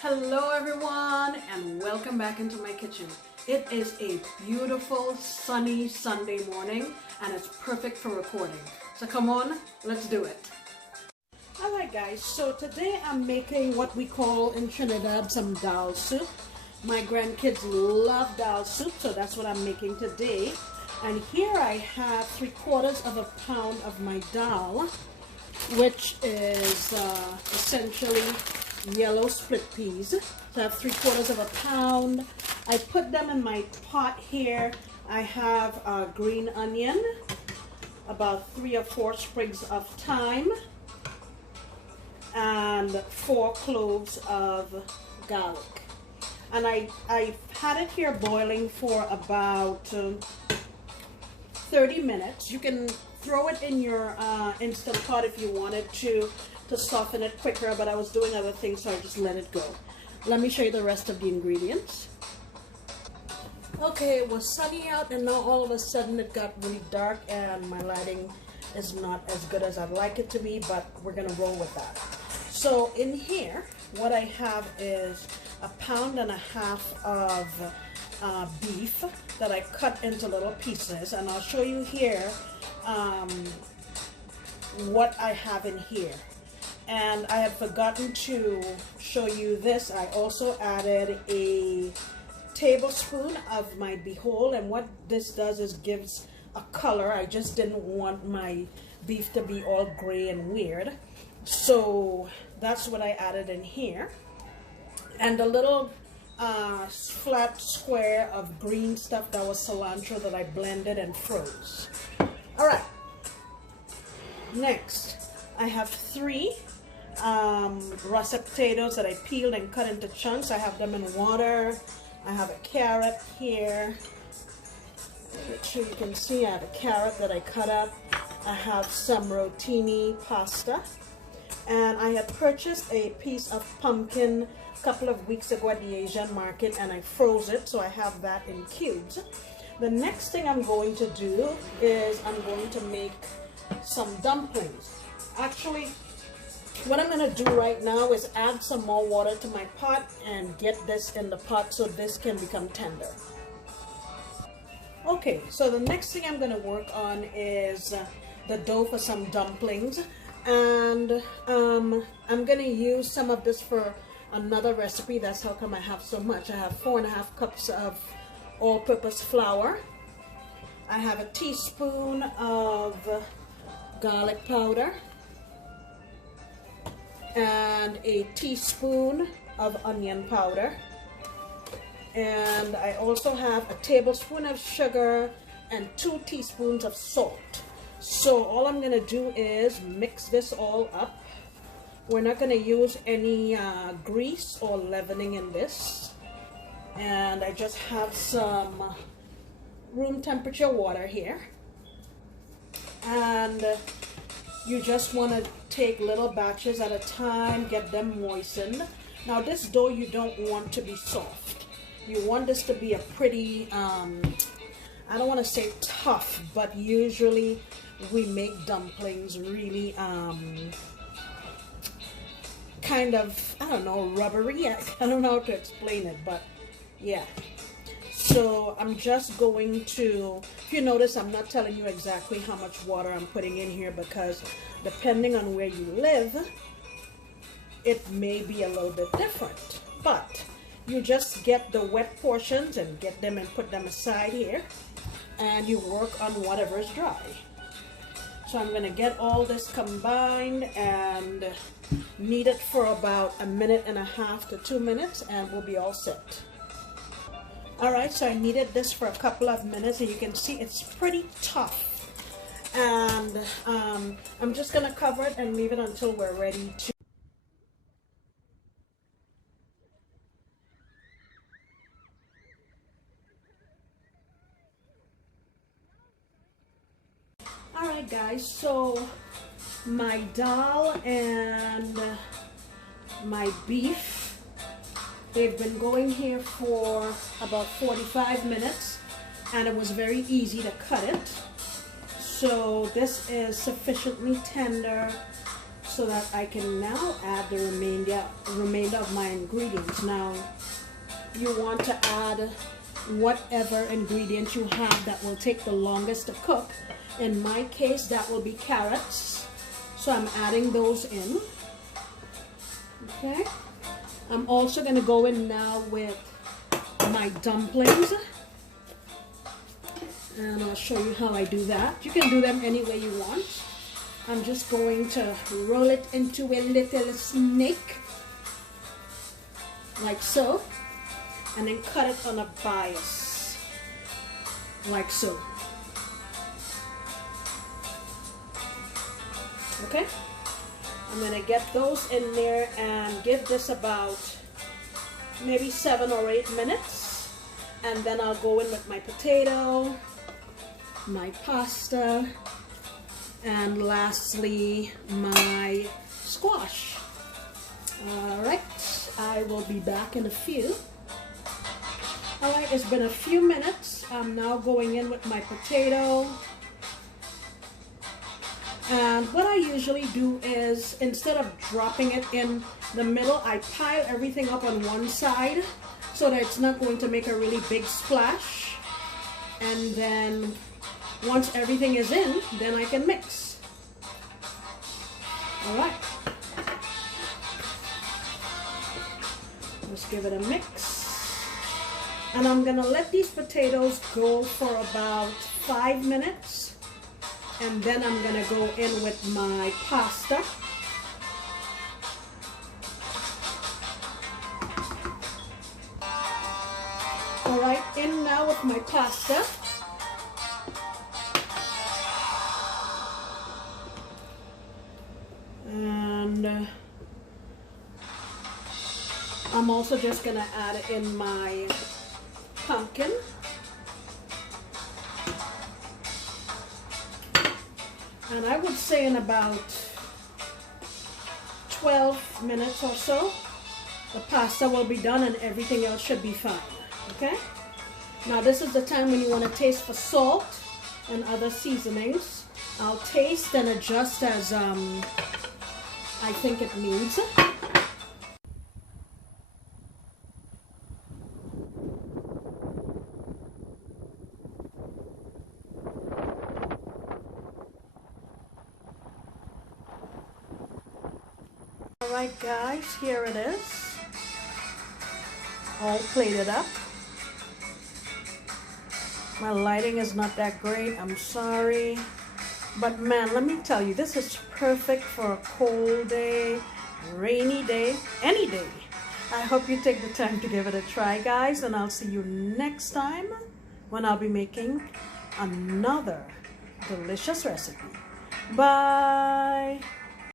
Hello everyone and welcome back into my kitchen. It is a beautiful sunny Sunday morning and it's perfect for recording. So come on, let's do it. Alright guys, so today I'm making what we call in Trinidad some dal soup. My grandkids love dal soup, so that's what I'm making today. And here I have 3/4 of a pound of my dal, which is essentially yellow split peas. So I have 3/4 of a pound. I put them in my pot here. I have a green onion, about 3 or 4 sprigs of thyme, and 4 cloves of garlic. And I had it here boiling for about 30 minutes. You can throw it in your Instant Pot if you wanted to soften it quicker, but I was doing other things, so I just let it go. Let me show you the rest of the ingredients. Okay, it was sunny out and now all of a sudden it got really dark and my lighting is not as good as I'd like it to be, but we're gonna roll with that. So in here, what I have is 1.5 pounds of beef that I cut into little pieces, and I'll show you here what I have in here. And I had forgotten to show you this. I also added a tablespoon of my Dhal, and what this does is gives a color. I just didn't want my beef to be all gray and weird, so that's what I added in here. And a little flat square of green stuff that was cilantro that I blended and froze. All right, next I have 3 russet potatoes that I peeled and cut into chunks. I have them in water. I have a carrot here. Make sure you can see I have a carrot that I cut up. I have some rotini pasta, and I had purchased a piece of pumpkin a couple of weeks ago at the Asian market, and I froze it, so I have that in cubes. The next thing I'm going to do is I'm going to make some dumplings. Actually, what I'm going to do right now is add some more water to my pot and get this in the pot so this can become tender. Okay, so the next thing I'm going to work on is the dough for some dumplings, and I'm going to use some of this for another recipe. That's how come I have so much. I have 4.5 cups of all-purpose flour. I have a teaspoon of garlic powder and a teaspoon of onion powder, and I also have a tablespoon of sugar and 2 teaspoons of salt. So all I'm going to do is mix this all up. We're not going to use any grease or leavening in this, and I just have some room temperature water here, and you just want to take little batches at a time, get them moistened. Now this dough you don't want to be soft. You want this to be a pretty, I don't want to say tough, but usually we make dumplings really kind of, I don't know, rubbery. I don't know how to explain it, but yeah. So I'm just going to, if you notice, I'm not telling you exactly how much water I'm putting in here, because depending on where you live, it may be a little bit different. But you just get the wet portions and get them and put them aside here, and you work on whatever is dry. So I'm going to get all this combined and knead it for about 1.5 to 2 minutes, and we'll be all set. Alright, so I kneaded this for a couple of minutes, and you can see it's pretty tough. And I'm just going to cover it and leave it until we're ready to. Alright guys, so my dal and my beef, they've been going here for about 45 minutes, and it was very easy to cut it. So this is sufficiently tender so that I can now add the remainder of my ingredients. Now, you want to add whatever ingredient you have that will take the longest to cook. In my case, that will be carrots. So I'm adding those in. Okay. I'm also going to go in now with my dumplings. And I'll show you how I do that. You can do them any way you want. I'm just going to roll it into a little snake, like so, and then cut it on a bias, like so. Okay? I'm going to get those in there and give this about maybe 7 or 8 minutes. And then I'll go in with my potato, my pasta, and lastly my squash. All right, I will be back in a few. All right, it's been a few minutes. I'm now going in with my potato. And what I usually do is, instead of dropping it in the middle, I pile everything up on one side so that it's not going to make a really big splash. And then once everything is in, then I can mix. All right. Let's give it a mix. And I'm gonna let these potatoes go for about 5 minutes. And then I'm gonna go in with my pasta. All right, in now with my pasta. And I'm also just gonna add in my pumpkin. And I would say in about 12 minutes or so, the pasta will be done and everything else should be fine, okay? Now this is the time when you want to taste for salt and other seasonings. I'll taste and adjust as I think it needs. Alright guys, here it is, all plated up. My lighting is not that great, I'm sorry. But man, let me tell you, this is perfect for a cold day, rainy day, any day. I hope you take the time to give it a try, guys, and I'll see you next time when I'll be making another delicious recipe. Bye!